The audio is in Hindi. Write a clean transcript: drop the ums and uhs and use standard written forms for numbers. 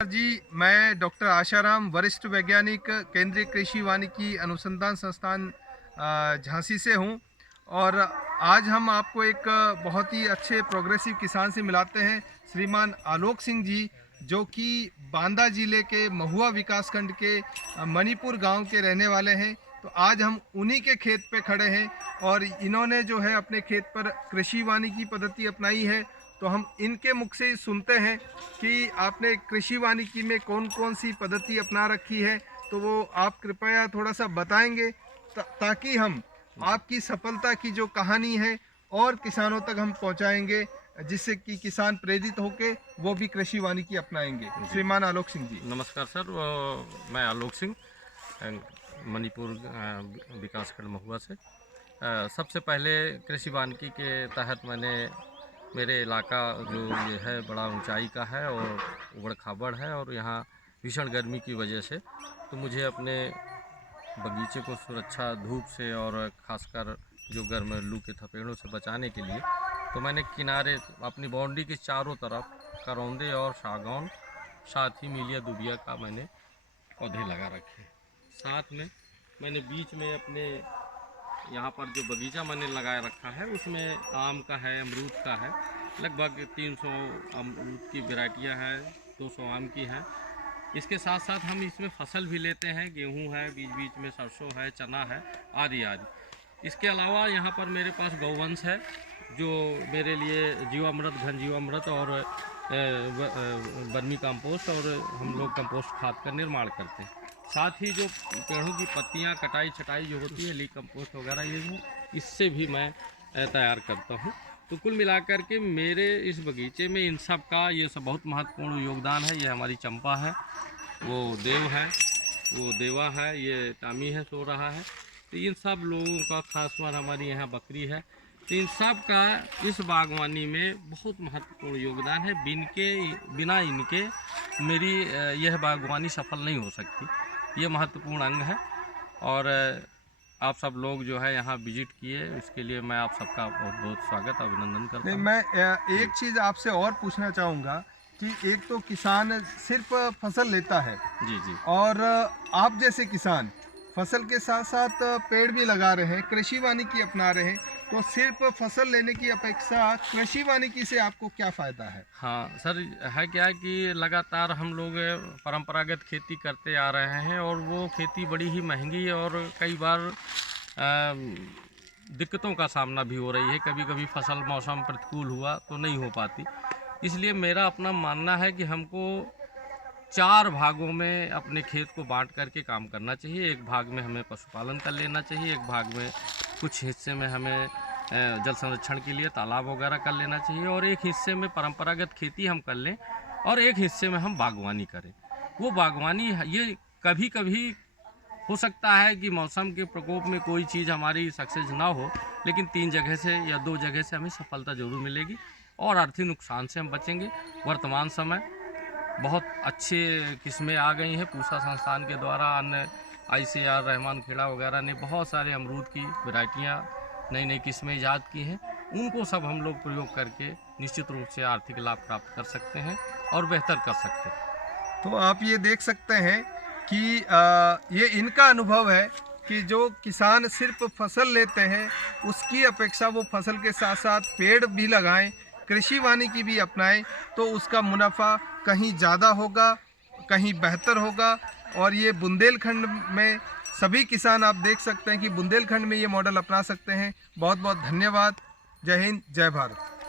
जी, मैं डॉक्टर आशाराम, वरिष्ठ वैज्ञानिक, केंद्रीय कृषि वानिकी अनुसंधान संस्थान झांसी से हूं। और आज हम आपको एक बहुत ही अच्छे प्रोग्रेसिव किसान से मिलाते हैं, श्रीमान आलोक सिंह जी, जो कि बांदा जिले के महुआ विकासखंड के मणिपुर गांव के रहने वाले हैं। तो आज हम उन्हीं के खेत पे खड़े हैं और इन्होंने जो है अपने खेत पर कृषि वानिकी पद्धति अपनाई है। तो हम इनके मुख से सुनते हैं कि आपने कृषि वानिकी में कौन कौन सी पद्धति अपना रखी है। तो वो आप कृपया थोड़ा सा बताएंगे ताकि हम आपकी सफलता की जो कहानी है और किसानों तक हम पहुंचाएंगे, जिससे कि किसान प्रेरित होकर वो भी कृषि वानिकी अपनाएंगे। श्रीमान आलोक सिंह जी। नमस्कार सर, मैं आलोक सिंह मणिपुर विकासखंड महुआ से। सबसे पहले कृषि वानिकी के तहत मैंने मेरे इलाका जो ये है बड़ा ऊंचाई का है और उबड़ खाबड़ है और यहाँ भीषण गर्मी की वजह से तो मुझे अपने बगीचे को सुरक्षा धूप से और ख़ासकर जो गर्म लू के थपेड़ों से बचाने के लिए तो मैंने किनारे अपनी बाउंड्री के चारों तरफ करौंदे और सागौन, साथ ही मीलिया दुबिया का मैंने पौधे लगा रखे। साथ में मैंने बीच में अपने यहाँ पर जो बगीचा मैंने लगा रखा है उसमें आम का है, अमरूद का है, लगभग 300 अमरूद की वैरायटियाँ हैं, 200 आम की हैं। इसके साथ साथ हम इसमें फसल भी लेते हैं, गेहूं है, बीच बीच में सरसों है, चना है, आदि आदि। इसके अलावा यहाँ पर मेरे पास गौवंश है जो मेरे लिए जीवामृत, घन जीवामृत और वर्मी कंपोस्ट और हम लोग कंपोस्ट खाद का निर्माण करते हैं। साथ ही जो पेड़ों की पत्तियाँ कटाई छटाई जो होती है, ली कंपोस्ट वगैरह, ये इससे भी मैं तैयार करता हूँ। तो कुल मिलाकर के मेरे इस बगीचे में इन सब का ये सब बहुत महत्वपूर्ण योगदान है। ये हमारी चंपा है, वो देव है, वो देवा है, ये टामी है, सो रहा है। तो इन सब लोगों का, खासकर हमारी यहाँ बकरी है, तो इन सब का इस बागवानी में बहुत महत्वपूर्ण योगदान है। बिना इनके मेरी यह बागवानी सफल नहीं हो सकती। ये महत्वपूर्ण अंग है। और आप सब लोग जो है यहाँ विजिट किए, इसके लिए मैं आप सबका बहुत बहुत स्वागत अभिनंदन करता हूँ। मैं एक चीज़ आपसे और पूछना चाहूँगा कि एक तो किसान सिर्फ फसल लेता है जी जी, और आप जैसे किसान फसल के साथ साथ पेड़ भी लगा रहे हैं, कृषि वानिकी अपना रहे हैं। तो सिर्फ फसल लेने की अपेक्षा कृषि वानिकी से आपको क्या फ़ायदा है? हाँ सर, है क्या कि लगातार हम लोग परंपरागत खेती करते आ रहे हैं और वो खेती बड़ी ही महंगी और कई बार दिक्कतों का सामना भी हो रही है। कभी कभी फसल मौसम प्रतिकूल हुआ तो नहीं हो पाती। इसलिए मेरा अपना मानना है कि हमको 4 भागों में अपने खेत को बांट करके काम करना चाहिए। एक भाग में हमें पशुपालन कर लेना चाहिए, एक भाग में कुछ हिस्से में हमें जल संरक्षण के लिए तालाब वगैरह कर लेना चाहिए, और एक हिस्से में परंपरागत खेती हम कर लें और एक हिस्से में हम बागवानी करें। वो बागवानी ये कभी कभी हो सकता है कि मौसम के प्रकोप में कोई चीज़ हमारी सक्सेस ना हो, लेकिन 3 जगह से या 2 जगह से हमें सफलता ज़रूर मिलेगी और आर्थिक नुकसान से हम बचेंगे। वर्तमान समय बहुत अच्छे किस्में आ गई हैं। पूसा संस्थान के द्वारा अन्य ICAR, रहमान खेड़ा वगैरह ने बहुत सारे अमरूद की वैरायटियाँ, नई नई किस्में ईजाद की हैं। उनको सब हम लोग प्रयोग करके निश्चित रूप से आर्थिक लाभ प्राप्त कर सकते हैं और बेहतर कर सकते हैं। तो आप ये देख सकते हैं कि ये इनका अनुभव है कि जो किसान सिर्फ फसल लेते हैं उसकी अपेक्षा वो फसल के साथ साथ पेड़ भी लगाएं, कृषि वानिकी भी अपनाएं, तो उसका मुनाफा कहीं ज़्यादा होगा, कहीं बेहतर होगा। और ये बुंदेलखंड में सभी किसान आप देख सकते हैं कि बुंदेलखंड में ये मॉडल अपना सकते हैं। बहुत बहुत धन्यवाद। जय हिंद, जय भारत।